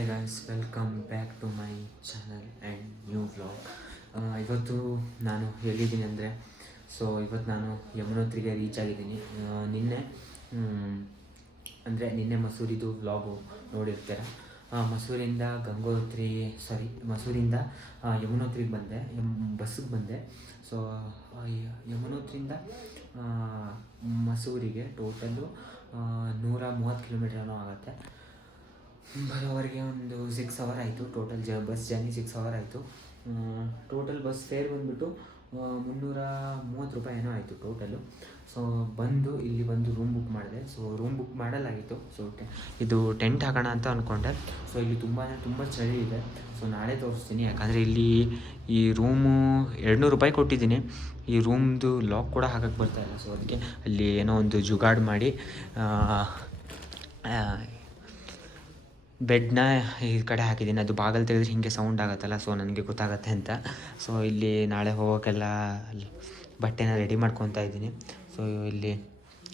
Hi guys welcome back to my channel and new vlog ಇವತ್ತು ನಾನು ಎಲ್ಲಿದ್ದೀನಿ ಅಂದರೆ so ಇವತ್ತು ನಾನು ಯಮುನೋತ್ರಿಗೆ ರೀಚ್ ಆಗಿದ್ದೀನಿ. ಆ, ನಿನ್ನೆ ಅಂದರೆ ನಿನ್ನೆ ಮಸೂರಿದು ವ್ಲಾಗು ನೋಡಿರ್ತೀರ? ಮಸೂರಿಂದ ಗಂಗೋತ್ರಿ ಸಾರಿ ಮಸೂರಿಂದ ಯಮುನೋತ್ರಿಗೆ ಬಂದೆ ಯಮ್ ಬಸ್ಸಿಗೆ ಬಂದೆ. ಸೊ ಯಮುನೋತ್ರಿಂದ ಮಸೂರಿಗೆ ಟೋಟಲ್ಲು ನೂರ ಮೂವತ್ತು ಕಿಲೋಮೀಟರ್ ಏನೋ ಆಗುತ್ತೆ. ಬರೋವರೆಗೆ ಒಂದು ಸಿಕ್ಸ್ ಅವರ್ ಆಯಿತು. ಟೋಟಲ್ ಜ ಬಸ್ ಜರ್ನಿ ಸಿಕ್ಸ್ ಅವರ್ ಆಯಿತು. ಟೋಟಲ್ ಬಸ್ ಫೇರ್ ಬಂದುಬಿಟ್ಟು ಮುನ್ನೂರ ಮೂವತ್ತು ರೂಪಾಯಿ ಏನೋ ಆಯಿತು ಟೋಟಲು ಸೊ ಬಂದು ಇಲ್ಲಿ ಬಂದು ರೂಮ್ ಬುಕ್ ಮಾಡಿದೆ. ಸೊ ರೂಮ್ ಬುಕ್ ಮಾಡಲಾಗಿತ್ತು. ಸೊ ಇದು ಟೆಂಟ್ ಹಾಕೋಣ ಅಂತ ಅಂದ್ಕೊಂಡೆ ಸೊ ಇಲ್ಲಿ ತುಂಬ ತುಂಬ ಚಳಿ ಇದೆ. ಸೊ ನಾಳೆ ತೋರಿಸ್ತೀನಿ. ಯಾಕಂದರೆ ಇಲ್ಲಿ ಈ ರೂಮು ಎರಡುನೂರು ರೂಪಾಯಿ ಕೊಟ್ಟಿದ್ದೀನಿ. ಈ ರೂಮ್ದು ಲಾಕ್ ಕೂಡ ಹಾಕಕ್ಕೆ ಇಲ್ಲ. ಸೊ ಅದಕ್ಕೆ ಅಲ್ಲಿ ಏನೋ ಒಂದು ಜುಗಾಡ್ ಮಾಡಿ ಬೆಡ್ನ ಈ ಕಡೆ ಹಾಕಿದ್ದೀನಿ. ಅದು ಬಾಗಲ್ ತೆಗೆದ್ರೆ ಹಿಂಗೆ ಸೌಂಡ್ ಆಗುತ್ತಲ್ಲ ಸೊ ನನಗೆ ಗೊತ್ತಾಗತ್ತೆ ಅಂತ. ಸೊ ಇಲ್ಲಿ ನಾಳೆ ಹೋಗೋಕ್ಕೆಲ್ಲ ಬಟ್ಟೆನ ರೆಡಿ ಮಾಡ್ಕೊತಾ ಇದ್ದೀನಿ. ಸೊ ಇಲ್ಲಿ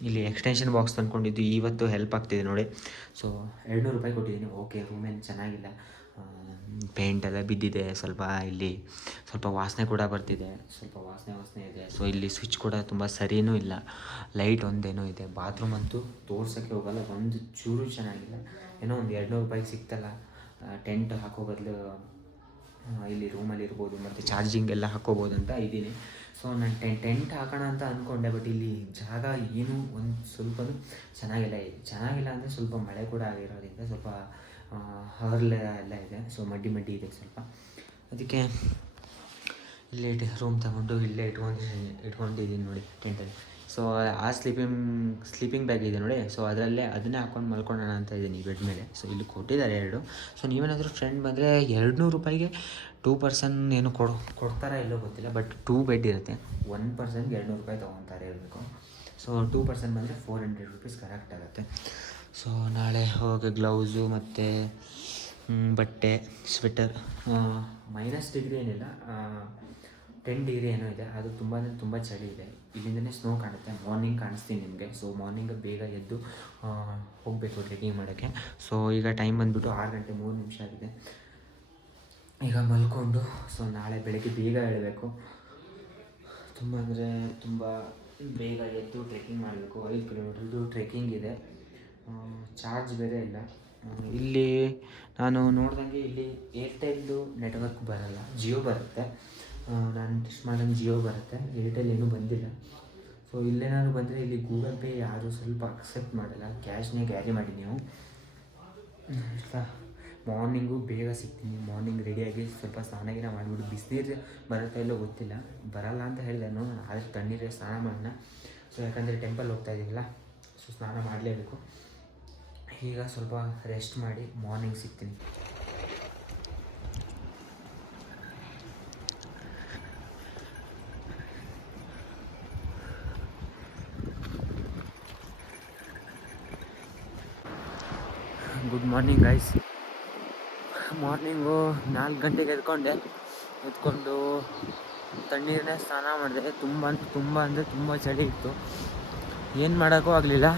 ಇಲ್ಲಿ ಎಕ್ಸ್ಟೆನ್ಷನ್ ಬಾಕ್ಸ್ ತಂದ್ಕೊಂಡಿದ್ದು ಇವತ್ತು ಹೆಲ್ಪ್ ಆಗ್ತಿದೆ ನೋಡಿ. ಸೊ ಎರಡುನೂರು ರೂಪಾಯಿ ಕೊಟ್ಟಿದ್ದೀನಿ. ಓಕೆ ರೂಮೇನು ಚೆನ್ನಾಗಿಲ್ಲ. ಪೇಂಟ್ ಎಲ್ಲ ಬಿದ್ದಿದೆ. ಸ್ವಲ್ಪ ಇಲ್ಲಿ ಸ್ವಲ್ಪ ವಾಸನೆ ಕೂಡ ಬರ್ತಿದೆ. ಸ್ವಲ್ಪ ವಾಸನೆ ವಾಸನೆ ಇದೆ. ಸೊ ಇಲ್ಲಿ ಸ್ವಿಚ್ ಕೂಡ ತುಂಬ ಸರಿಯೂ ಇಲ್ಲ. ಲೈಟ್ ಒಂದೇನೋ ಇದೆ. ಬಾತ್ರೂಮ್ ಅಂತೂ ತೋರ್ಸೋಕ್ಕೆ ಹೋಗಲ್ಲ. ಒಂದು ಚೂರು ಚೆನ್ನಾಗಿಲ್ಲ. ಏನೋ ಒಂದು ಎರಡುನೂರು ರೂಪಾಯಿಗೆ ಸಿಕ್ತಲ್ಲ ಟೆಂಟ್ ಹಾಕೋ ಬದಲು ಇಲ್ಲಿ ರೂಮಲ್ಲಿ ಇರ್ಬೋದು, ಮತ್ತು ಚಾರ್ಜಿಂಗ್ ಎಲ್ಲ ಹಾಕೋಬೋದು ಅಂತ ಇದ್ದೀನಿ. ಸೊ ನಾನು ಟೆಂಟ್ ಟೆಂಟ್ ಹಾಕೋಣ ಅಂತ ಅಂದ್ಕೊಂಡೆ ಬಟ್ ಇಲ್ಲಿ ಜಾಗ ಏನು ಒಂದು ಸ್ವಲ್ಪ ಚೆನ್ನಾಗಿಲ್ಲ. ಇದೆ ಚೆನ್ನಾಗಿಲ್ಲ ಅಂದರೆ ಸ್ವಲ್ಪ ಮಳೆ ಕೂಡ ಆಗಿರೋದ್ರಿಂದ ಸ್ವಲ್ಪ ಹರ್ಲ ಎಲ್ಲ ಇದೆ. ಸೊ ಮಡ್ಡಿ ಮಡ್ಡಿ ಇದೆ ಸ್ವಲ್ಪ. ಅದಕ್ಕೆ ಇಲ್ಲೇ ರೂಮ್ ತಗೊಂಡು ಇಲ್ಲೇ ಇಟ್ಕೊಂಡು, ಇಟ್ಕೊಂಡಿದ್ದೀನಿ ನೋಡಿ ಟೆಂಟಲ್ಲಿ ಸೊ ಆ ಸ್ಲೀಪಿಂಗ್ ಸ್ಲೀಪಿಂಗ್ ಬ್ಯಾಗ್ ಇದೆ ನೋಡಿ. ಸೊ ಅದರಲ್ಲೇ ಅದನ್ನೇ ಹಾಕೊಂಡು ಮಲ್ಕೊಳ್ಳೋಣ ಅಂತ ಇದ್ದೀನಿ ಬೆಡ್ ಮೇಲೆ. ಸೊ ಇಲ್ಲಿ ಕೊಟ್ಟಿದ್ದಾರೆ ಎರಡು. ಸೊ ನೀವೇನಾದರೂ ಫ್ರೆಂಡ್ ಬಂದರೆ ಎರಡು ನೂರು ರೂಪಾಯಿಗೆ ಟೂ ಪರ್ಸನ್ ಏನು ಕೊಡು, ಕೊಡ್ತಾರಾ ಇಲ್ಲೋ ಗೊತ್ತಿಲ್ಲ ಬಟ್ ಟೂ ಬೆಡ್ ಇರುತ್ತೆ. ಒನ್ ಪರ್ಸನ್ಗೆ ಎರಡು ನೂರು ರೂಪಾಯಿ ತೊಗೊತಾರೆ ಇರಬೇಕು ಸೊ ಟೂ ಪರ್ಸನ್ ಬಂದರೆ ಫೋರ್ ಹಂಡ್ರೆಡ್ ರುಪೀಸ್ ಕರೆಕ್ಟ್ ಆಗುತ್ತೆ. ಸೊ ನಾಳೆ ಹೋಗಿ ಗ್ಲೌಸು ಮತ್ತು ಬಟ್ಟೆ ಸ್ವೆಟರ್ ಮೈನಸ್ ಡಿಗ್ರಿ ಏನಿಲ್ಲ ಟೆನ್ ಡಿಗ್ರಿ ಏನೋ ಇದೆ, ಅದು ತುಂಬ ಅಂದರೆ ತುಂಬ ಚಳಿ ಇದೆ. ಇಲ್ಲಿಂದನೇ ಸ್ನೋ ಕಾಣುತ್ತೆ ಮಾರ್ನಿಂಗ್ ಕಾಣಿಸ್ತೀನಿ ನಿಮಗೆ. ಸೊ ಮಾರ್ನಿಂಗ್ ಬೇಗ ಎದ್ದು ಹೋಗಬೇಕು ಟ್ರೆಕಿಂಗ್ ಮಾಡೋಕ್ಕೆ. ಸೊ ಈಗ ಟೈಮ್ ಬಂದುಬಿಟ್ಟು ಆರು ಗಂಟೆ ಮೂರು ನಿಮಿಷ ಆಗಿದೆ. ಈಗ ಮಲ್ಕೊಂಡು ಸೊ ನಾಳೆ ಬೆಳಗ್ಗೆ ಬೇಗ ಹೇಳಬೇಕು ತುಂಬ ಅಂದರೆ ತುಂಬ ಬೇಗ ಎದ್ದು ಟ್ರೆಕ್ಕಿಂಗ್ ಮಾಡಬೇಕು. ಐದು ಕಿಲೋಮೀಟ್ರದ್ದು ಟ್ರೆಕ್ಕಿಂಗ್ ಇದೆ. ಚಾರ್ಜ್ ಬೇರೆ ಇಲ್ಲ. ಇಲ್ಲಿ ನಾನು ನೋಡ್ದಂಗೆ ಇಲ್ಲಿ ಏರ್ಟೆಲ್ದು ನೆಟ್ವರ್ಕ್ ಬರಲ್ಲ ಜಿಯೋ ಬರುತ್ತೆ. ನಾನು ಟೆಸ್ಟ್ ಮಾಡ್ದಂಗೆ ಜಿಯೋ ಬರುತ್ತೆ ಏರ್ಟೆಲ್ ಏನೂ ಬಂದಿಲ್ಲ. ಸೊ ಇಲ್ಲೇನಾದ್ರು ಬಂದರೆ ಇಲ್ಲಿ ಗೂಗಲ್ ಪೇ ಯಾರು ಸ್ವಲ್ಪ ಅಕ್ಸೆಪ್ಟ್ ಮಾಡಲ್ಲ. ಕ್ಯಾಶ್ನೇ ಕ್ಯಾರಿ ಮಾಡಿ ನೀವು. ಮಾರ್ನಿಂಗು ಬೇಗ ಸಿಗ್ತೀನಿ. ಮಾರ್ನಿಂಗ್ ರೆಡಿಯಾಗಿ ಸ್ವಲ್ಪ ಸ್ನಾನ ಗಿನ ಮಾಡಿಬಿಟ್ಟು ಬಿಸಿನೀರು ಬರುತ್ತಾ ಇಲ್ಲೋ ಗೊತ್ತಿಲ್ಲ. ಬರಲ್ಲ ಅಂತ ಹೇಳಿದೆ ನಾನು. ಆದರೆ ತಣ್ಣೀರಿಗೆ ಸ್ನಾನ ಮಾಡೋಣ. ಸೊ ಯಾಕಂದರೆ ಟೆಂಪಲ್ ಹೋಗ್ತಾ ಇದ್ದೀವಲ್ಲ ಸೊ ಸ್ನಾನ ಮಾಡಲೇಬೇಕು. ಈಗ ಸ್ವಲ್ಪ ರೆಸ್ಟ್ ಮಾಡಿ ಮಾರ್ನಿಂಗ್ ಸಿಗ್ತೀನಿ. ಮಾರ್ನಿಂಗ್ ಗೈಸ್ ಮಾರ್ನಿಂಗು ನಾಲ್ಕು ಗಂಟೆಗೆ ಎದ್ಕೊಂಡೆ. ಎದ್ಕೊಂಡು ತಣ್ಣೀರನ್ನೇ ಸ್ನಾನ ಮಾಡಿದೆ. ತುಂಬ ಅಂದರೆ ತುಂಬ ಅಂದರೆ ತುಂಬ ಚಳಿ ಇತ್ತು. ಏನು ಮಾಡೋಕ್ಕೂ ಆಗಲಿಲ್ಲ.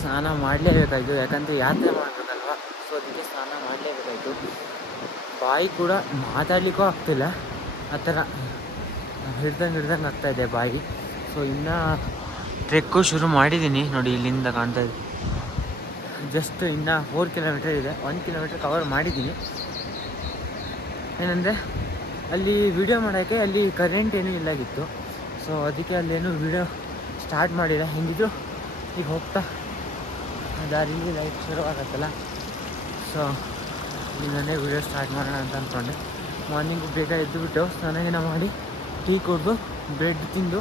ಸ್ನಾನ ಮಾಡಲೇಬೇಕಾಯಿತು. ಯಾಕಂದರೆ ಯಾತ್ರೆ ಮಾಡಬೇಕಲ್ವ? ಸೊ ಅದಕ್ಕೆ ಸ್ನಾನ ಮಾಡಲೇಬೇಕಾಯಿತು. ಬಾಯಿ ಕೂಡ ಮಾತಾಡಲಿಕ್ಕೂ ಆಗ್ತಿಲ್ಲ. ಆ ಥರ ಹಿಡ್ದಂಗೆ ಹಿಡ್ದಂಗೆ ಆಗ್ತಾಯಿದೆ ಬಾಯಿ. ಸೊ ಇನ್ನೂ ಟ್ರೆಕ್ಕು ಶುರು ಮಾಡಿದ್ದೀನಿ ನೋಡಿ, ಇಲ್ಲಿಂದ ಕಾಣ್ತಾ ಇದೆ. ಜಸ್ಟ್ ಇನ್ನು ಫೋರ್ ಕಿಲೋಮೀಟರ್ ಇದೆ. ಒನ್ ಕಿಲೋಮೀಟರ್ ಕವರ್ ಮಾಡಿದ್ದೀನಿ. ಏನಂದರೆ, ಅಲ್ಲಿ ವಿಡಿಯೋ ಮಾಡೋಕ್ಕೆ ಅಲ್ಲಿ ಕರೆಂಟ್ ಏನೂ ಇಲ್ಲಾಗಿತ್ತು. ಸೊ ಅದಕ್ಕೆ ಅಲ್ಲೇನು ವಿಡಿಯೋ ಸ್ಟಾರ್ಟ್ ಮಾಡಿಲ್ಲ. ಹೆಂಗಿದ್ರು ಈಗ ಹೋಗ್ತಾ ದಾರಿಲಿ ಲೈಟ್ ಶುರುವಾಗತ್ತಲ್ಲ ಸೊ ಇಲ್ಲೇ ವಿಡಿಯೋ ಸ್ಟಾರ್ಟ್ ಮಾಡೋಣ ಅಂತ ಅಂದ್ಕೊಂಡೆ ಮಾರ್ನಿಂಗ್ ಬೇಗ ಎದ್ದುಬಿಟ್ಟು ಸ್ನಾನ ಮಾಡಿ, ಟೀ ಕುಡಿದು ಬ್ರೆಡ್ ತಿಂದು,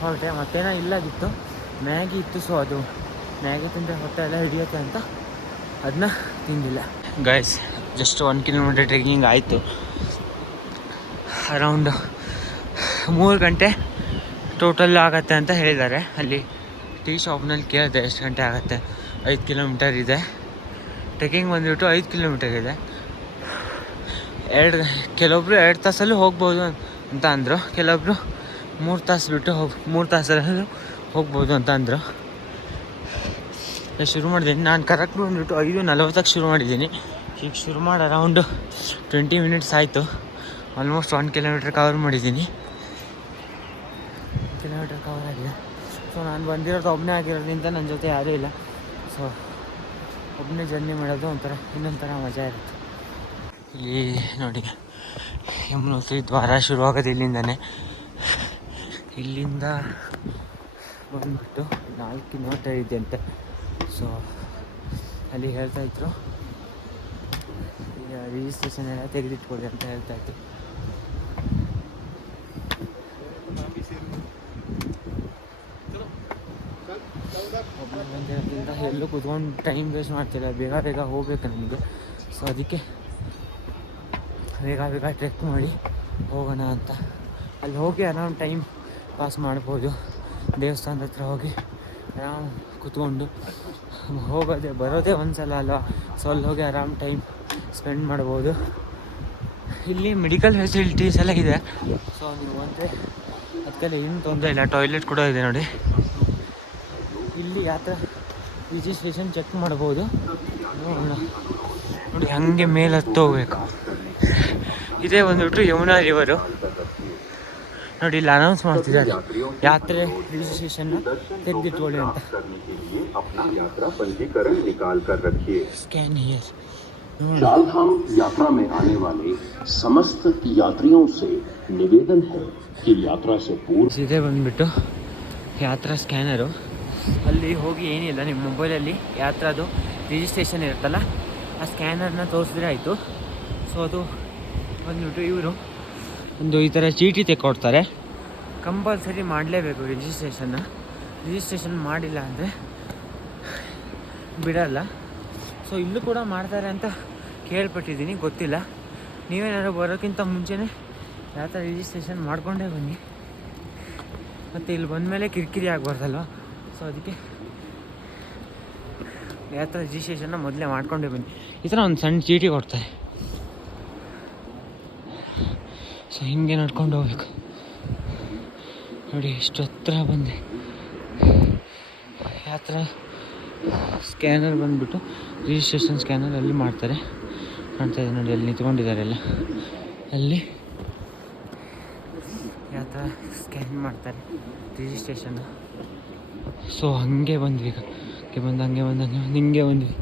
ಹೊರಟೆ. ಮತ್ತೇನೋ ಇಲ್ಲಾಗಿತ್ತು. ಮ್ಯಾಗಿ ಇತ್ತು ಸೊ ಅದು ಮ್ಯಾಗಿ ತಿಂದರೆ ಹೊಟ್ಟೆ ಎಲ್ಲ ಹಿಡಿಯುತ್ತೆ ಅಂತ ಅದನ್ನ ತಿಂದಿಲ್ಲ. Guys just one kilometre trekking ಆಯಿತು. ಅರೌಂಡ್ ಮೂರು ಗಂಟೆ ಟೋಟಲ್ ಆಗತ್ತೆ ಅಂತ ಹೇಳಿದ್ದಾರೆ. ಅಲ್ಲಿ ಟೀ ಶಾಪ್ನಲ್ಲಿ ಕೇಳಿದೆ ಎಷ್ಟು ಗಂಟೆ ಆಗುತ್ತೆ. ಐದು ಕಿಲೋಮೀಟರ್ ಇದೆ. ಟ್ರೆಕ್ಕಿಂಗ್ ಬಂದುಬಿಟ್ಟು ಐದು ಕಿಲೋಮೀಟರ್ ಇದೆ. ಎರಡು, ಕೆಲವೊಬ್ರು ಎರಡು ತಾಸಲ್ಲೂ ಹೋಗ್ಬೋದು ಅಂತ ಅಂದರು. ಕೆಲವೊಬ್ರು ಮೂರು ತಾಸು ಬಿಟ್ಟು ಹೋಗಿ, ಮೂರು ತಾಸಲ್ಲೂ ಹೋಗ್ಬೋದು ಅಂತ ಅಂದರು. ಶುರು ಮಾಡಿದ್ದೀನಿ ನಾನು ಕರೆಕ್ಟ್ ಬಂದುಬಿಟ್ಟು ಐದು ನಲವತ್ತಕ್ಕೆ ಶುರು ಮಾಡಿದ್ದೀನಿ. ಈಗ ಶುರು ಮಾಡಿ ಅರೌಂಡ್ ಟ್ವೆಂಟಿ ಮಿನಿಟ್ಸ್ ಆಯಿತು. ಆಲ್ಮೋಸ್ಟ್ ಒನ್ ಕಿಲೋಮೀಟ್ರ್ ಕವರ್ ಮಾಡಿದ್ದೀನಿ. ಕಿಲೋಮೀಟ್ರ್ ಕವರ್ ಆಗಿದೆ. ಸೊ ನಾನು ಬಂದಿರೋದು ಒಬ್ಬನೇ ಆಗಿರೋದ್ರಿಂದ ನನ್ನ ಜೊತೆ ಯಾರೂ ಇಲ್ಲ. ಸೊ ಒಬ್ಬನೇ ಜರ್ನಿ ಮಾಡೋದು ಒಂಥರ, ಇನ್ನೊಂಥರ ಮಜಾ ಇರುತ್ತೆ. ಇಲ್ಲಿ ನೋಡಿ, ಯಮುನೋತ್ರಿ ದ್ವಾರ ಶುರುವಾಗೋದು ಇಲ್ಲಿಂದನೇ. ಇಲ್ಲಿಂದ ಬಂದುಬಿಟ್ಟು ನಾಲ್ಕು ಕಿಲೋಮೀಟರ್ ಅಂತೆ. ಸೊ ಅಲ್ಲಿ ಹೇಳ್ತಾ ಇದ್ರು. ಈಗ ರಿಜಿಸ್ಟ್ರೇಷನ್ ಎಲ್ಲ ತೆಗೆದಿಟ್ಕೊಳ್ಳಿ ಅಂತ ಹೇಳ್ತಾ ಇದ್ರು. ಒಬ್ಬನೇ ಬಂದಿರೋದ್ರಿಂದ ಎಲ್ಲೂ ಕುತ್ಕೊಂಡು ಟೈಮ್ ವೇಸ್ಟ್ ಮಾಡ್ತಿಲ್ಲ. ಬೇಗ ಬೇಗ ಹೋಗ್ಬೇಕು ನಮಗೆ. ಸೊ ಅದಕ್ಕೆ ಬೇಗ ಬೇಗ ಟ್ರೆಕ್ ಮಾಡಿ ಹೋಗೋಣ ಅಂತ. ಅಲ್ಲಿ ಹೋಗಿ ಅರೌಂಡ್ ಟೈಮ್ ಪಾಸ್ ಮಾಡ್ಬೋದು. ದೇವಸ್ಥಾನದ ಹತ್ರ ಹೋಗಿ. ಆರಾಮ್ ಕುತ್ಕೊಂಡು. ಹೋಗೋದೆ, ಬರೋದೇ ಒಂದು ಸಲ ಅಲ್ವಾ? ಸೊ ಅಲ್ಲಿ ಹೋಗಿ ಆರಾಮ್ ಟೈಮ್ ಸ್ಪೆಂಡ್ ಮಾಡ್ಬೋದು. ಇಲ್ಲಿ ಮೆಡಿಕಲ್ ಫೆಸಿಲಿಟೀಸ್ ಎಲ್ಲ ಇದೆ. ಸೊ ನೀವು ಅಂದರೆ ಅದಕ್ಕೆಲ್ಲ ಏನು ತೊಂದರೆ ಇಲ್ಲ. ಟಾಯ್ಲೆಟ್ ಕೂಡ ಇದೆ ನೋಡಿ. ಇಲ್ಲಿ ಯಾತ್ರ ರಿಜಿಸ್ಟ್ರೇಷನ್ ಚೆಕ್ ಮಾಡ್ಬೋದು. ನೋಡಿ, ಹಾಗೆ ಮೇಲೆ ಹತ್ತು ಹೋಗ್ಬೇಕು ಇದೇ ಬಂದುಬಿಟ್ಟು ಯಮುನಾ ರಿವರು ನೋಡಿ ಇಲ್ಲಿ ಅನೌನ್ಸ್ ಮಾಡ್ತಿದ್ದಾರೆ ಯಾತ್ರೆ ರಿಜಿಸ್ಟ್ರೇಷನ್ನ ತೆಗೆದಿಟ್ಕೊಳ್ಳಿ ಅಂತ करने के लिए अपना यात्रा पंजीकरण निकाल कर रखिए ಸ್ಕ್ಯಾನ್ ಇಯರ್ चारधाम यात्रा में आने वाले समस्त यात्रियों से निवेदन है कि यात्रा से पूर्व ಇದೇ ಬಂದ್ಬಿಟ್ಟು ಯಾತ್ರಾ ಸ್ಕ್ಯಾನರು ಅಲ್ಲಿ ಹೋಗಿ ಏನಿಲ್ಲ ನಿಮ್ಮ ಮೊಬೈಲಲ್ಲಿ ಯಾತ್ರಾದು ರಿಜಿಸ್ಟ್ರೇಷನ್ ಇರುತ್ತಲ್ಲ ಆ ಸ್ಕ್ಯಾನರ್ನ ತೋರಿಸಿದ್ರೆ ಆಯಿತು ಸೊ ಅದು ಬಂದ್ಬಿಟ್ಟು ಇವರು ಒಂದು ಈ ಥರ ಚೀಟಿ ತೆಕ್ಕೊಡ್ತಾರೆ. ಕಂಪಲ್ಸರಿ ಮಾಡಲೇಬೇಕು ರಿಜಿಸ್ಟ್ರೇಷನ್ನ ರಿಜಿಸ್ಟ್ರೇಷನ್ ಮಾಡಿಲ್ಲ ಅಂದರೆ ಬಿಡಲ್ಲ. ಸೊ ಇಲ್ಲೂ ಕೂಡ ಮಾಡ್ತಾರೆ ಅಂತ ಕೇಳ್ಪಟ್ಟಿದ್ದೀನಿ ಗೊತ್ತಿಲ್ಲ. ನೀವೇನಾದ್ರು ಬರೋಕ್ಕಿಂತ ಮುಂಚೆನೇ ಯಾವ ಥರ ರಿಜಿಸ್ಟ್ರೇಷನ್ ಮಾಡಿಕೊಂಡೇ ಬನ್ನಿ. ಮತ್ತು ಇಲ್ಲಿ ಬಂದಮೇಲೆ ಕಿರಿಕಿರಿ ಆಗಬಾರ್ದಲ್ವ? ಸೊ ಅದಕ್ಕೆ ಯಾವ ಥರ ರಿಜಿಸ್ಟ್ರೇಷನ್ನ ಮೊದಲೇ ಮಾಡ್ಕೊಂಡೇ ಬನ್ನಿ. ಈ ಥರ ಒಂದು ಸಣ್ಣ ಚೀಟಿ ಕೊಡ್ತಾರೆ. ಸೊ, ಹಿಂಗೆ ನಡ್ಕೊಂಡು ಹೋಗ್ಬೇಕು. ನೋಡಿ ಎಷ್ಟು ಹತ್ರ ಬಂದೆ. ಯಾತ್ರ ಸ್ಕ್ಯಾನರ್ ಬಂದುಬಿಟ್ಟು ರಿಜಿಸ್ಟ್ರೇಷನ್ ಸ್ಕ್ಯಾನರ್ ಅಲ್ಲಿ ಮಾಡ್ತಾರೆ. ಕಾಣ್ತಾ ಇದೆ ನೋಡಿ, ಅಲ್ಲಿ ನಿಂತ್ಕೊಂಡಿದ್ದಾರೆ ಎಲ್ಲ. ಅಲ್ಲಿ ಯಾತ್ರ ಸ್ಕ್ಯಾನ್ ಮಾಡ್ತಾರೆ ರಿಜಿಸ್ಟ್ರೇಷನ್ ಸೊ, ಹಾಗೆ ಬಂದ್ವಿ ಈಗ. ಹಂಗೆ ಬಂದು ಹಂಗೆ ಬಂದು ಹಂಗೆ ಬಂದು, ಹಿಂಗೆ ಬಂದ್ವಿ.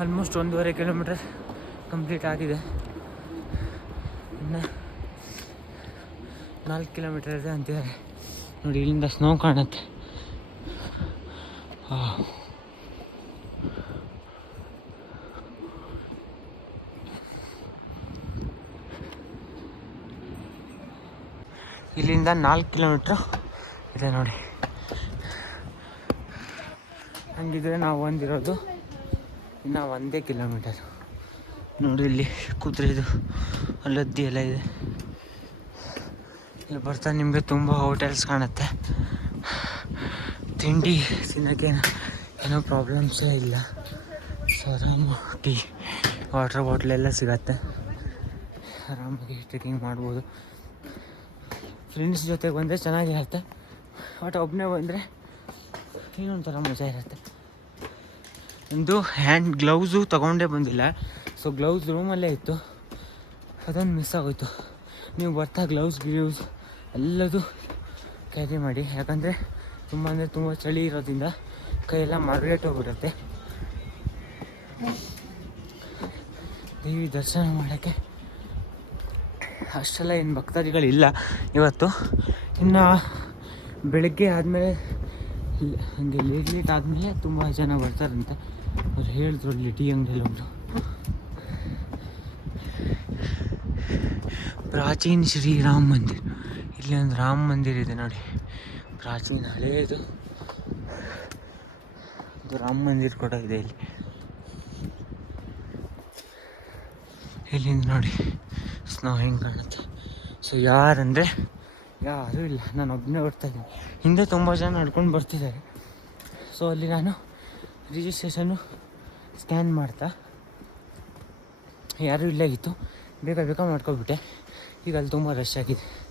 ಆಲ್ಮೋಸ್ಟ್ ಒಂದೂವರೆ ಕಿಲೋಮೀಟರ್ ಕಂಪ್ಲೀಟ್ ಆಗಿದೆ. ಇನ್ನು ನಾಲ್ಕು ಕಿಲೋಮೀಟರ್ ಇದೆ ಅಂತಿದ್ದಾರೆ. ನೋಡಿ, ಇಲ್ಲಿಂದ ಸ್ನೋ ಕಾಣುತ್ತೆ. ಇಲ್ಲಿಂದ ನಾಲ್ಕು ಕಿಲೋಮೀಟ್ರ್ ಇದೆ ನೋಡಿ. ಹಂಗಿದ್ರೆ ನಾವು ಬಂದಿರೋದು ಇನ್ನು ಒಂದೇ ಕಿಲೋಮೀಟರ್. ನೋಡಿ, ಇಲ್ಲಿ ಕುದುರೆದು ಅಲ್ಲದ್ದಿ ಎಲ್ಲ ಇದೆ. ಇಲ್ಲಿ ಬರ್ತಾ ನಿಮಗೆ ತುಂಬ ಹೋಟೆಲ್ಸ್ ಕಾಣುತ್ತೆ. ತಿಂಡಿ ತಿನ್ನೋಕ್ಕೆ ಏನೋ ಪ್ರಾಬ್ಲಮ್ಸೇ ಇಲ್ಲ. ಸೊ ಆರಾಮು ಟೀ ವಾಟರ್ ಬಾಟ್ಲ್ ಎಲ್ಲ ಸಿಗತ್ತೆ. ಆರಾಮಾಗಿ ಟ್ರೆಕ್ಕಿಂಗ್ ಮಾಡ್ಬೋದು. ಫ್ರೆಂಡ್ಸ್ ಜೊತೆಗೆ ಬಂದರೆ ಚೆನ್ನಾಗಿರುತ್ತೆ. ಬಟ್ ಒಬ್ಬನೇ ಬಂದರೆ ಇನ್ನೊಂಥರ ಮಜಾ ಇರುತ್ತೆ. ಒಂದು ಹ್ಯಾಂಡ್ ಗ್ಲೌಸು ತೊಗೊಂಡೇ ಬಂದಿಲ್ಲ. ಸೊ ಗ್ಲೌಸ್ ರೂಮಲ್ಲೇ ಇತ್ತು. ಅದೊಂದು ಮಿಸ್ ಆಗೋಯ್ತು. ನೀವು ಬರ್ತಾ ಗ್ಲೌಸ್ ಗ್ಲೌಸ್ ಎಲ್ಲದು ಕ್ಯಾರಿ ಮಾಡಿ. ಯಾಕಂದರೆ ತುಂಬ ಅಂದರೆ ತುಂಬ ಚಳಿ ಇರೋದ್ರಿಂದ ಕೈಯೆಲ್ಲ ಮರಗಟ್ಟೋಗ್ಬಿಡುತ್ತೆ ದೇವಿ ದರ್ಶನ ಮಾಡೋಕ್ಕೆ ಅಷ್ಟೆಲ್ಲ ಏನು ಭಕ್ತಾದಿಗಳಿಲ್ಲ ಇವತ್ತು. ಇನ್ನು ಬೆಳಗ್ಗೆ ಆದಮೇಲೆ ಹಂಗೆ ಲೇಟ್ ಲೇಟ್ ಆದಮೇಲೆ ತುಂಬ ಜನ ಬರ್ತಾರಂತೆ. ಅವ್ರು ಹೇಳಿದ್ರು ಅಲ್ಲಿ ಟೀ ಅಂಗಡಿಯಲ್ಲಿ ಒಬ್ರು ಪ್ರಾಚೀನ ಶ್ರೀರಾಮ ಮಂದಿರ್. ಇಲ್ಲಿ ಒಂದು ರಾಮ ಮಂದಿರ ಇದೆ ನೋಡಿ. ಪ್ರಾಚೀನ ಹಳೆಯದು. ಇದು ರಾಮ ಮಂದಿರ ಕೂಡ ಇದೆ ಇಲ್ಲಿ. ಇಲ್ಲಿಂದ ನೋಡಿ, ಸ್ನೋ ಹೆಂಗೆ ಕಾಣುತ್ತೆ. ಸೊ ಯಾರಂದರೆ, ಯಾರೂ ಇಲ್ಲ. ನಾನು ಒಬ್ಬನೇ ಬರ್ತಾ ಇದ್ದೀನಿ. ಹಿಂದೆ ತುಂಬ ಜನ ನಡ್ಕೊಂಡು ಬರ್ತಿದ್ದಾರೆ. ಸೊ ಅಲ್ಲಿ ನಾನು ರಿಜಿಸ್ಟ್ರೇಷನ್ನು ಸ್ಕ್ಯಾನ್ ಮಾಡ್ತಾ, ಯಾರೂ ಇಲ್ಲ ಇತ್ತು. ಬೇಗ ಬೇಗ ಮಾಡ್ಕೊಬಿಟ್ಟೆ ಈಗ ಅಲ್ಲಿ ತುಂಬ ರಶ್ ಆಗಿದೆ.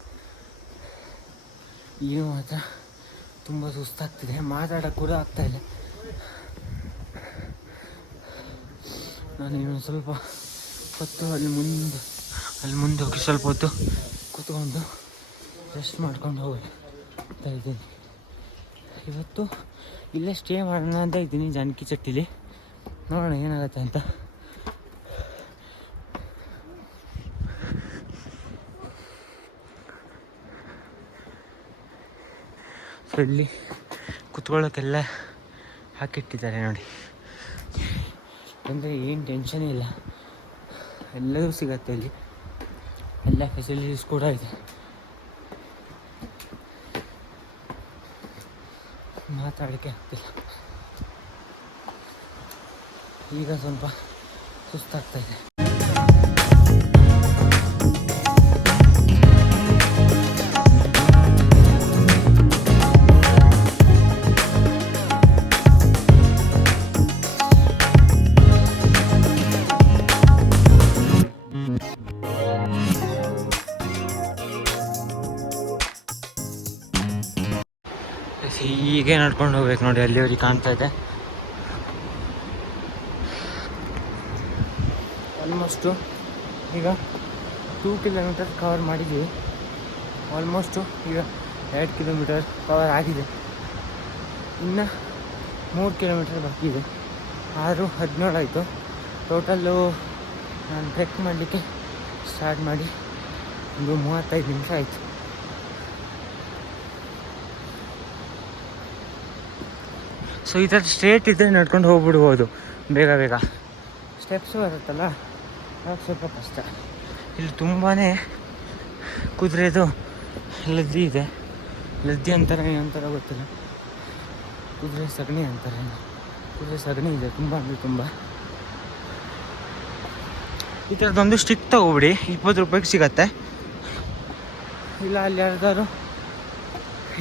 ಈಗ ಮಾತ್ರ ತುಂಬ ಸುಸ್ತಾಗ್ತಿದೆ. ಮಾತಾಡೋಕ್ಕೆ ಕೂಡ ಆಗ್ತಾಯಿಲ್ಲ ನಾನು ಇನ್ನೊಂದು ಸ್ವಲ್ಪ ಹೊತ್ತು ಅಲ್ಲಿ ಮುಂದೆ ಅಲ್ಲಿ ಮುಂದೆ ಹೋಗಿ ಸ್ವಲ್ಪ ಹೊತ್ತು ಕೂತ್ಕೊಂಡು ರೆಸ್ಟ್ ಮಾಡ್ಕೊಂಡು ಹೋಗಿ ಅಂತ ಇದ್ದೀನಿ. ಇವತ್ತು ಇಲ್ಲೇ ಸ್ಟೇ ಮಾಡೋಣ ಅಂತ ಇದ್ದೀನಿ ಜಾನಕಿ ಚಟ್ಟಿಲಿ. ನೋಡೋಣ ಏನಾಗುತ್ತೆ ಅಂತ. ಕುತ್ಕೊಳ್ಳೋಕೆಲ್ಲ ಕುತ್ಕೊಳ್ಳೋಕ್ಕೆಲ್ಲ ಹಾಕಿಟ್ಟಿದ್ದಾರೆ ನೋಡಿ. ಅಂದರೆ ಏನು ಟೆನ್ಷನ್ ಇಲ್ಲ. ಎಲ್ಲವೂ ಸಿಗತ್ತೆ ಅಲ್ಲಿ. ಎಲ್ಲ ಫೆಸಿಲಿಟೀಸ್ ಕೂಡ ಇದೆ. ಮಾತಾಡೋಕ್ಕೆ ಆಗ್ತಿಲ್ಲ. ಈಗ ಸ್ವಲ್ಪ ಸುಸ್ತಾಗ್ತಾ ಇದೆ. ನಡ್ಕೊಂಡು ಹೋಗ್ಬೇಕು ನೋಡಿ ಅಲ್ಲಿವರೆಗೆ ಕಾಣ್ತಾ ಇದೆ. ಆಲ್ಮೋಸ್ಟು ಈಗ ಟೂ ಕಿಲೋಮೀಟರ್ ಕವರ್ ಮಾಡಿದ್ದೀವಿ ಆಲ್ಮೋಸ್ಟು ಈಗ ಎರಡು ಕಿಲೋಮೀಟರ್ ಕವರ್ ಆಗಿದೆ. ಇನ್ನು ಮೂರು ಕಿಲೋಮೀಟರ್ ಬಾಕಿ ಇದೆ. ಆರು, ಹದಿನೇಳು ಆಯಿತು. ಟೋಟಲ್ಲು ನಾನು ಟ್ರೆಕ್ ಮಾಡಲಿಕ್ಕೆ ಸ್ಟಾರ್ಟ್ ಮಾಡಿ ಒಂದು ಮೂವತ್ತೈದು ನಿಮಿಷ ಆಯಿತು. ಸೊ ಈ ಥರ ಸ್ಟ್ರೇಟ್ ಇದ್ದರೆ ನಡ್ಕೊಂಡು ಹೋಗ್ಬಿಡ್ಬೋದು. ಬೇಗ ಬೇಗ. ಸ್ಟೆಪ್ಸ್ ಬರುತ್ತಲ್ಲ? ಆವಾಗ ಸ್ವಲ್ಪ ಕಷ್ಟ. ಇಲ್ಲಿ ತುಂಬಾ ಕುದುರೆದು ಲದ್ದಿ ಇದೆ. ಲದ್ದಿ ಅಂತಾರೆ ಏನಂತಾರ ಗೊತ್ತಿಲ್ಲ. ಕುದುರೆ ಸಗಣಿ ಅಂತಾರೆ ಕುದುರೆ ಸಗಣಿ ಇದೆ ತುಂಬ ಅಂದರೆ ತುಂಬ. ಈ ಥರದ್ದೊಂದು ಸ್ಟಿಕ್ ತಗೋಬಿಡಿ. ಇಪ್ಪತ್ತು ರೂಪಾಯಿಗೆ ಸಿಗತ್ತೆ. ಇಲ್ಲ ಅಲ್ಲಿ ಯಾರ್ದಾದ್ರು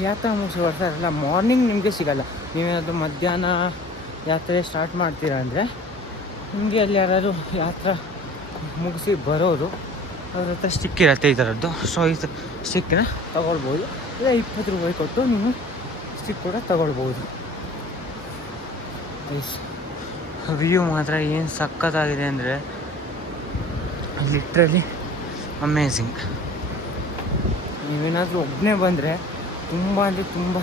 ಯಾತ್ರ ಮುಗಿಸಿ ಬರ್ತಾರಲ್ಲ ಮಾರ್ನಿಂಗ್ ನಿಮಗೆ ಸಿಗಲ್ಲ. ನೀವೇನಾದರೂ ಮಧ್ಯಾಹ್ನ ಯಾತ್ರೆ ಸ್ಟಾರ್ಟ್ ಮಾಡ್ತೀರಾ ಅಂದರೆ ನಿಮಗೆ ಅಲ್ಲಿ ಯಾರಾದರೂ ಯಾತ್ರಾ ಮುಗಿಸಿ ಬರೋರು, ಅವ್ರ ಹತ್ರ ಸ್ಟಿಕ್ ಇರುತ್ತೆ ಈ ಥರದ್ದು ಸೊ ಈ ಸ್ಟಿಕ್ನ ತಗೊಳ್ಬೋದು. ಇಲ್ಲ, ಇಪ್ಪತ್ತು ರೂಪಾಯಿ ಕೊಟ್ಟು ನೀವು ಸ್ಟಿಕ್ ಕೂಡ ತಗೊಳ್ಬೋದು. ವ್ಯೂ ಮಾತ್ರ ಏನು ಸಕ್ಕತ್ತಾಗಿದೆ ಅಂದರೆ ಲಿಟ್ರಲಿ ಅಮೇಝಿಂಗ್ ನೀವೇನಾದರೂ ಒಬ್ಬನೇ ಬಂದರೆ ತುಂಬ ಅಂದರೆ ತುಂಬ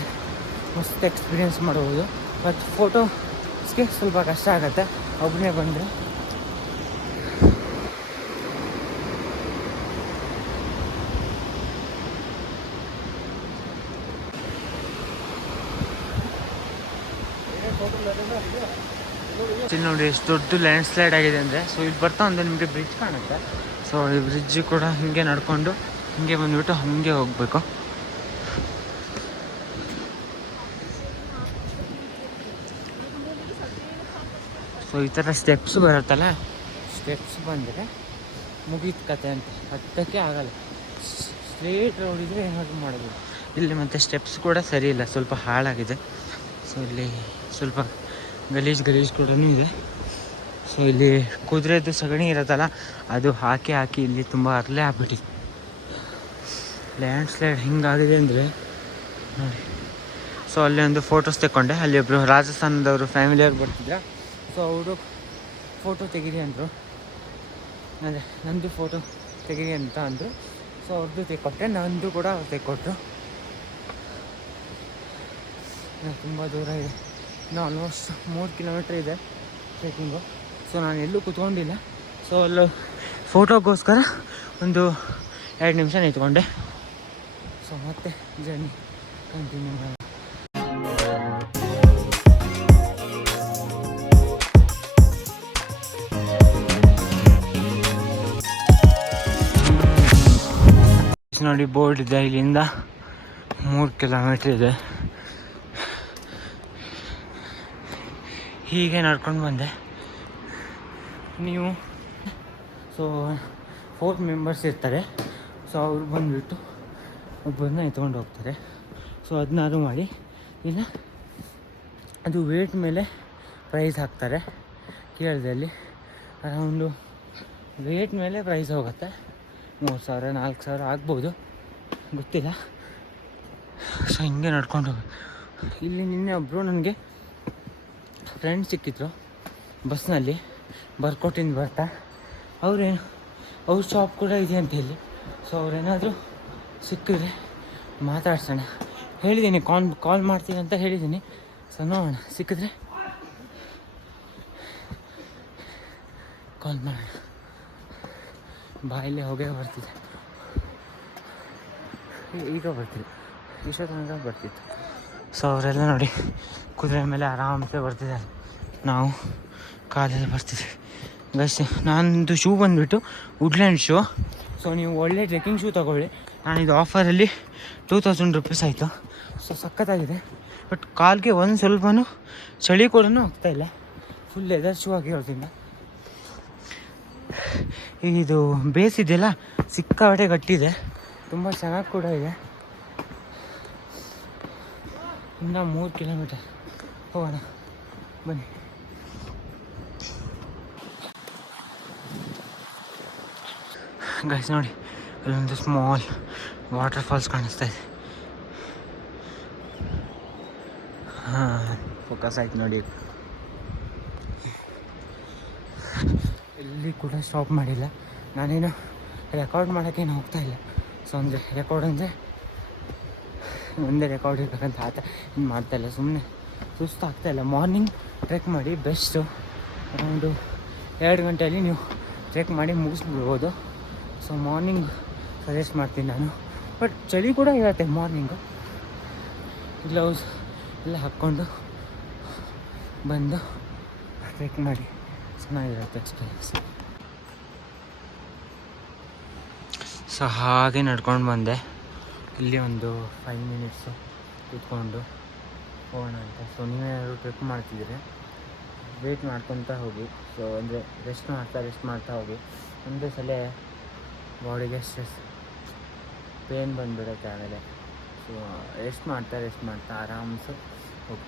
ಮಸ್ತ್ ಎಕ್ಸ್ಪೀರಿಯೆನ್ಸ್ ಮಾಡ್ಬೋದು. ಮತ್ತು ಫೋಟೋಸ್ಗೆ ಸ್ವಲ್ಪ ಕಷ್ಟ ಆಗುತ್ತೆ. ಒಬ್ಬನೇ ಬಂದರೆ. ನೋಡಿ, ಎಷ್ಟು ದೊಡ್ಡ ಲ್ಯಾಂಡ್ ಸ್ಲೈಡ್ ಆಗಿದೆ ಅಂದರೆ ಸೊ ಇಲ್ಲಿ ಬರ್ತಾ ಒಂದು ನಿಮಗೆ ಬ್ರಿಡ್ಜ್ ಕಾಣುತ್ತೆ. ಸೊ ಈ ಬ್ರಿಡ್ಜ್ ಕೂಡ ಹಿಂಗೆ ನಡ್ಕೊಂಡು, ಹಿಂಗೆ ಬಂದುಬಿಟ್ಟು ಹಾಗೆ ಹೋಗಬೇಕು. ಸೊ ಈ ಥರ ಸ್ಟೆಪ್ಸ್ ಬರುತ್ತಲ್ಲ? ಸ್ಟೆಪ್ಸ್ ಬಂದರೆ ಮುಗೀತು ಕತೆ ಅಂತ. ಹತ್ತಕ್ಕೆ ಆಗಲ್ಲ. ಸ್ಟ್ರೇಟ್ ರೋಡ್ ಇದ್ರೆ ಏನಾದರೂ ಮಾಡ್ಬೋದು. ಇಲ್ಲಿ ಮತ್ತು ಸ್ಟೆಪ್ಸ್ ಕೂಡ ಸರಿ ಇಲ್ಲ. ಸ್ವಲ್ಪ ಹಾಳಾಗಿದೆ. ಸೊ ಇಲ್ಲಿ ಸ್ವಲ್ಪ ಗಲೀಜು ಗಲೀಜು ಕೂಡ ಇದೆ. ಸೊ ಇಲ್ಲಿ ಕುದುರೆದು ಸಗಣಿ ಇರತ್ತಲ್ಲ, ಅದು ಹಾಕಿ ಹಾಕಿ ಇಲ್ಲಿ ತುಂಬ ಅರ್ಲೆ ಆಗ್ಬಿಟ್ಟಿದೆ ಲ್ಯಾಂಡ್ ಸ್ಲೈಡ್ ಹಿಂಗಾಗಿದೆ ಅಂದರೆ, ನೋಡಿ. ಸೊ ಅಲ್ಲಿ ಒಂದು ಫೋಟೋಸ್ ತೆಕ್ಕೊಂಡೆ. ಅಲ್ಲಿ ಒಬ್ಬರು ರಾಜಸ್ಥಾನದವರು ಫ್ಯಾಮಿಲಿಯವ್ರು ಬರ್ತಿದ್ರ. ಸೊ ಅವರು ಫೋಟೋ ತೆಗೀರಿ ಅಂದರು. ಅದೇ ನಂದು ಫೋಟೋ ತೆಗೀರಿ ಅಂತ ಅಂದರು. ಸೊ ಅವ್ರದ್ದು ತೆಕ್ಕೊಟ್ಟೆ ನಂದು ಕೂಡ ಅವ್ರು ತೆಕ್ಕೊಟ್ರು ತುಂಬ ದೂರ ಇದೆ. ಇನ್ನು ಆಲ್ಮೋಸ್ಟ್ ಮೂರು ಕಿಲೋಮೀಟ್ರ್ ಇದೆ ಟ್ರೆಕಿಂಗು ಸೊ ನಾನು ಎಲ್ಲೂ ಕೂತ್ಕೊಂಡಿಲ್ಲ. ಸೊ ಅಲ್ಲಿ ಫೋಟೋಗೋಸ್ಕರ ಒಂದು ಎರಡು ನಿಮಿಷ ನಿಂತ್ಕೊಂಡೆ. ಸೊ ಮತ್ತೆ ಜರ್ನಿ ಕಂಟಿನ್ಯೂ ನೋಡಿ, ಬೋರ್ಡ್ ಇದೆ, ಇಲ್ಲಿಂದ ಮೂರು ಕಿಲೋಮೀಟ್ರ್ ಇದೆ. ಹೀಗೆ ನಡ್ಕೊಂಡು ಬಂದೆ. ನೀವು ಸೊ ಫೋರ್ ಮೆಂಬರ್ಸ್ ಇರ್ತಾರೆ. ಸೊ ಅವ್ರು ಬಂದುಬಿಟ್ಟು ಒಬ್ಬರನ್ನ ಎತ್ಕೊಂಡು ಹೋಗ್ತಾರೆ. ಸೊ ಅದನ್ನಾರು ಮಾಡಿ. ಇಲ್ಲ, ಅದು ವೇಟ್ ಮೇಲೆ ಪ್ರೈಸ್ ಹಾಕ್ತಾರೆ. ಕೇಳಿದಲ್ಲಿ ಅರೌಂಡು ವೇಟ್ ಮೇಲೆ ಪ್ರೈಸ್ ಹೋಗುತ್ತೆ. ಮೂರು ಸಾವಿರ, ನಾಲ್ಕು ಸಾವಿರ ಆಗ್ಬೋದು. ಗೊತ್ತಿಲ್ಲ. ಸೊ ಹಿಂಗೆ ನಡ್ಕೊಂಡು ಇಲ್ಲಿ ನಿನ್ನೆ ಒಬ್ಬರು ನನಗೆ ಫ್ರೆಂಡ್ ಸಿಕ್ಕಿದ್ರು ಬಸ್ನಲ್ಲಿ, ಬರ್ಕೊಟ್ಟಿಂದ ಬರ್ತಾ. ಅವ್ರೇನು ಅವ್ರ ಶಾಪ್ ಕೂಡ ಇದೆ ಅಂತ ಹೇಳಿ. ಸೊ ಅವ್ರೇನಾದರೂ ಸಿಕ್ಕಿದ್ರೆ ಮಾತಾಡ್ಸೋಣ. ಹೇಳಿದ್ದೀನಿ ಕಾಲ್ ಕಾಲ್ ಮಾಡ್ತೀನಿ ಅಂತ ಹೇಳಿದ್ದೀನಿ ಸೊ ನೋಡೋಣ, ಸಿಕ್ಕಿದ್ರೆ ಕಾಲ್ ಮಾಡೋಣ. ಬಾಯಲ್ಲಿ ಹೊಗೆ ಬರ್ತಿದೆ. ಈಗ ಬರ್ತಿದೆ. ಇಷ್ಟೊತ್ತನಕ ಬರ್ತಿತ್ತು. ಸೊ ಅವರೆಲ್ಲ ನೋಡಿ, ಕುದುರೆ ಮೇಲೆ ಆರಾಮ್ಸೆ ಬರ್ತಿದ್ದಾರೆ. ನಾವು ಕಾಲಲ್ಲಿ ಬರ್ತಿದ್ದೀವಿ ಗೈಸ್ ನಾನೊಂದು ಶೂ ಬಂದುಬಿಟ್ಟು ವುಡ್ಲ್ಯಾಂಡ್ ಶೂ ಸೊ ನೀವು ಒಳ್ಳೆ ಟ್ರೆಕ್ಕಿಂಗ್ ಶೂ ತೊಗೊಳ್ಳಿ. ನಾನಿದು ಆಫರಲ್ಲಿ ಟೂ ತೌಸಂಡ್ ರುಪೀಸ್ ಆಯಿತು. ಸೊ ಸಖತ್ತಾಗಿದೆ. ಬಟ್ ಕಾಲ್ಗೆ ಒಂದು ಸ್ವಲ್ಪನೂ ಚಳಿ ಕೂಡ ಆಗ್ತಾಯಿಲ್ಲ ಫುಲ್ ಲೆದರ್ ಶೂ ಆಗಿರೋದ್ರಿಂದ ಇದು ಬೇಸ್ ಇದೆಯಲ್ಲ ಸಿಕ್ಕಾಪಟ್ಟೆ ಗಟ್ಟಿದೆ ತುಂಬ ಚೆನ್ನಾಗಿ ಕೂಡ ಇದೆ. ಇನ್ನು ಮೂರು ಕಿಲೋಮೀಟರ್. ಹೋಗೋಣ. ಬನ್ನಿ. ಗೈಸ್ ನೋಡಿ ಅಲ್ಲೊಂದು ಸ್ಮಾಲ್ ವಾಟರ್ ಫಾಲ್ಸ್ ಕಾಣಿಸ್ತಾ ಇದೆ. ಹಾಂ ಫೋಕಸ್ ಆಯ್ತು ನೋಡಿ. ಎಲ್ಲಿ ಕೂಡ ಸ್ಟಾಪ್ ಮಾಡಿಲ್ಲ. ನಾನೇನು ರೆಕಾರ್ಡ್ ಮಾಡೋಕ್ಕೇನು ಹೋಗ್ತಾ ಇಲ್ಲ. ಸೊ ಅಂದರೆ ರೆಕಾರ್ಡ್ ಅಂದರೆ ಒಂದೇ ರೆಕಾರ್ಡ್ ಇರ್ಬೇಕಂತ ಆತ ಇನ್ನು ಮಾಡ್ತಾ ಇಲ್ಲ. ಸುಮ್ಮನೆ ಸುಸ್ತು ಆಗ್ತಾ ಇಲ್ಲ. ಮಾರ್ನಿಂಗ್ ಟ್ರೆಕ್ ಮಾಡಿ ಬೆಸ್ಟು ಒಂದು ಎರಡು ಗಂಟೆಯಲ್ಲಿ ನೀವು ಟ್ರೆಕ್ ಮಾಡಿ ಮುಗಿಸ್ಬಿಡ್ಬೋದು. ಸೊ ಮಾರ್ನಿಂಗ್ ಸಜೆಸ್ಟ್ ಮಾಡ್ತೀನಿ ನಾನು. ಬಟ್ ಚಳಿ ಕೂಡ ಇರುತ್ತೆ ಮಾರ್ನಿಂಗು ಗ್ಲೌಸ್ ಎಲ್ಲ ಹಾಕ್ಕೊಂಡು ಬಂದು ಟ್ರೆಕ್ ಮಾಡಿ. ಚೆನ್ನಾಗಿರುತ್ತೆ ಎಕ್ಸ್ಪೀರಿಯನ್ಸ್ ಸೊ ಹಾಗೆ ನಡ್ಕೊಂಡು ಬಂದೆ. ಇಲ್ಲಿ ಒಂದು ಫೈವ್ ಮಿನಿಟ್ಸು ಕೂತ್ಕೊಂಡು ಹೋಗೋಣ ಅಂತ. ಸೊ ನೀವೇನಾದ್ರು ಟ್ರಿಪ್ ಮಾಡ್ತಿದ್ದೀರಿ? ವೇಟ್ ಮಾಡ್ಕೊತ ಹೋಗಿ. ಸೊ ಅಂದರೆ ರೆಸ್ಟ್ ಮಾಡ್ತಾ ರೆಸ್ಟ್ ಮಾಡ್ತಾ ಹೋಗಿ. ಒಂದು ಸಲ ಬಾಡಿಗೆ ಸ್ಟ್ರೆಸ್ ಪೇನ್ ಬಂದುಬಿಡುತ್ತೆ ಆಮೇಲೆ. ಸೊ ರೆಸ್ಟ್ ಮಾಡ್ತಾ ರೆಸ್ಟ್ ಮಾಡ್ತಾ ಆರಾಮ್ಸು ಹೋಗಿ.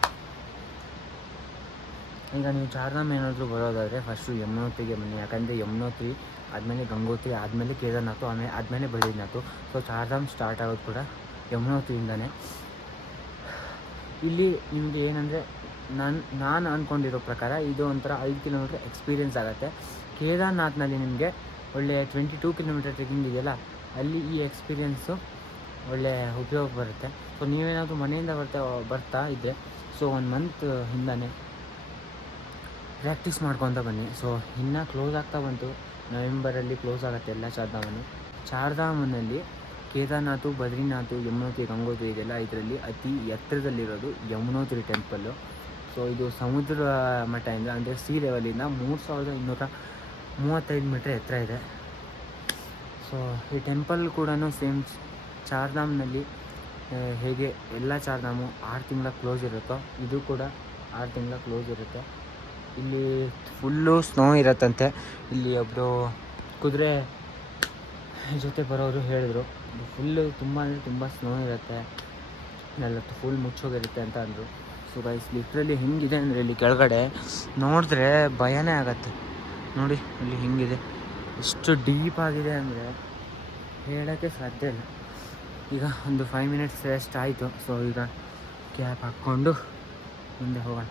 ಈಗ ನೀವು ಚಾರ್ಧಾಮ್ ಏನಾದರೂ ಬರೋದಾದರೆ ಫಸ್ಟು ಯಮುನೋತ್ರಿಗೆ ಬನ್ನಿ. ಯಾಕಂದರೆ ಯಮುನೋತ್ರಿ ಆದಮೇಲೆ ಗಂಗೋತ್ರಿ, ಆದಮೇಲೆ ಕೇದಾರ್ನಾಥು ಆಮೇಲೆ ಆದಮೇಲೆ ಬದ್ರಿನಾಥು. ಸೊ ಚಾರ್ಧಾಮ್ ಸ್ಟಾರ್ಟ್ ಆಗೋದು ಕೂಡ ಯಮುನೋತ್ರಿಯಿಂದನೇ. ಇಲ್ಲಿ ನಿಮಗೆ ಏನಂದರೆ ನಾನು ನಾನು ಅಂದ್ಕೊಂಡಿರೋ ಪ್ರಕಾರ ಇದು ಒಂಥರ ಐದು ಕಿಲೋಮೀಟ್ರ್ ಎಕ್ಸ್ಪೀರಿಯೆನ್ಸ್ ಆಗುತ್ತೆ. ಕೇದಾರ್ನಾಥ್ನಲ್ಲಿ ನಿಮಗೆ ಒಳ್ಳೆ ಟ್ವೆಂಟಿ ಟೂ ಕಿಲೋಮೀಟರ್ ಟ್ರೆಕ್ಕಿಂಗ್ ಇದೆಯಲ್ಲ, ಅಲ್ಲಿ ಈ ಎಕ್ಸ್ಪೀರಿಯೆನ್ಸು ಒಳ್ಳೆ ಉಪಯೋಗ ಬರುತ್ತೆ. ಸೊ ನೀವೇನಾದರೂ ಮನೆಯಿಂದ ಬರ್ತಾ ಬರ್ತಾ ಇದ್ದೆ ಸೊ ಒಂದು ಮಂತ್ ಹಿಂದನೇ ಪ್ರಾಕ್ಟೀಸ್ ಮಾಡ್ಕೊತ ಬನ್ನಿ. ಸೊ ಇನ್ನು ಕ್ಲೋಸ್ ಆಗ್ತಾ ಬಂತು. ನವೆಂಬರಲ್ಲಿ ಕ್ಲೋಸ್ ಆಗುತ್ತೆ ಎಲ್ಲ ಚಾರ್ಧಾಮನು. ಚಾರ್ಧಾಮನಲ್ಲಿ ಕೇದಾರ್ನಾಥು, ಬದ್ರಿನಾಥ್, ಯಮುನೋತ್ರಿ, ಗಂಗೋತ್ರಿ ಇದೆಲ್ಲ ಇದರಲ್ಲಿ ಅತಿ ಎತ್ತರದಲ್ಲಿರೋದು ಯಮುನೋತ್ರಿ ಟೆಂಪಲ್ಲು ಸೊ ಇದು ಸಮುದ್ರ ಮಟ್ಟದಿಂದ ಅಂದರೆ ಸೀ ಲೆವೆಲಿಂದ ಮೂರು ಸಾವಿರದ ಇನ್ನೂರ ಮೂವತ್ತೈದು ಮೀಟ್ರ್ ಎತ್ತರ ಇದೆ. ಸೊ ಈ ಟೆಂಪಲ್ ಕೂಡ ಸೇಮ್ ಚಾರ್ಧಾಮ್ನಲ್ಲಿ ಹೇಗೆ ಎಲ್ಲ ಚಾರ್ಧಾಮು ಆರು ತಿಂಗಳ ಕ್ಲೋಸ್ ಇರುತ್ತೋ, ಇದು ಕೂಡ ಆರು ತಿಂಗಳ ಕ್ಲೋಸ್ ಇರುತ್ತೆ. ಇಲ್ಲಿ ಫುಲ್ಲು ಸ್ನೋ ಇರತ್ತಂತೆ. ಇಲ್ಲಿ ಒಬ್ಬರು ಕುದುರೆ ಜೊತೆ ಬರೋರು ಹೇಳಿದ್ರು. ಫುಲ್ಲು ತುಂಬ ಅಂದರೆ ತುಂಬ ಸ್ನೋ ಇರುತ್ತೆ. ಎಲ್ಲ ಫುಲ್ ಮುಚ್ಚೋಗಿರುತ್ತೆ ಅಂತ ಅಂದರು. ಸೊ ಗೈಸ್ ಲಿಟ್ರಲಿ ಹೆಂಗಿದೆ ಅಂದರೆ ಇಲ್ಲಿ ಕೆಳಗಡೆ ನೋಡಿದ್ರೆ ಭಯನೇ ಆಗತ್ತೆ. ನೋಡಿ, ಇಲ್ಲಿ ಹಿಂಗಿದೆ. ಎಷ್ಟು ಡೀಪ್ ಆಗಿದೆ ಅಂದರೆ ಹೇಳೋಕ್ಕೆ ಸಾಧ್ಯ ಇಲ್ಲ. ಈಗ ಒಂದು ಫೈವ್ ಮಿನಿಟ್ಸ್ ರೆಸ್ಟ್ ಆಯಿತು. ಸೊ ಈಗ ಕ್ಯಾಪ್ ಹಾಕ್ಕೊಂಡು ಮುಂದೆ ಹೋಗೋಣ.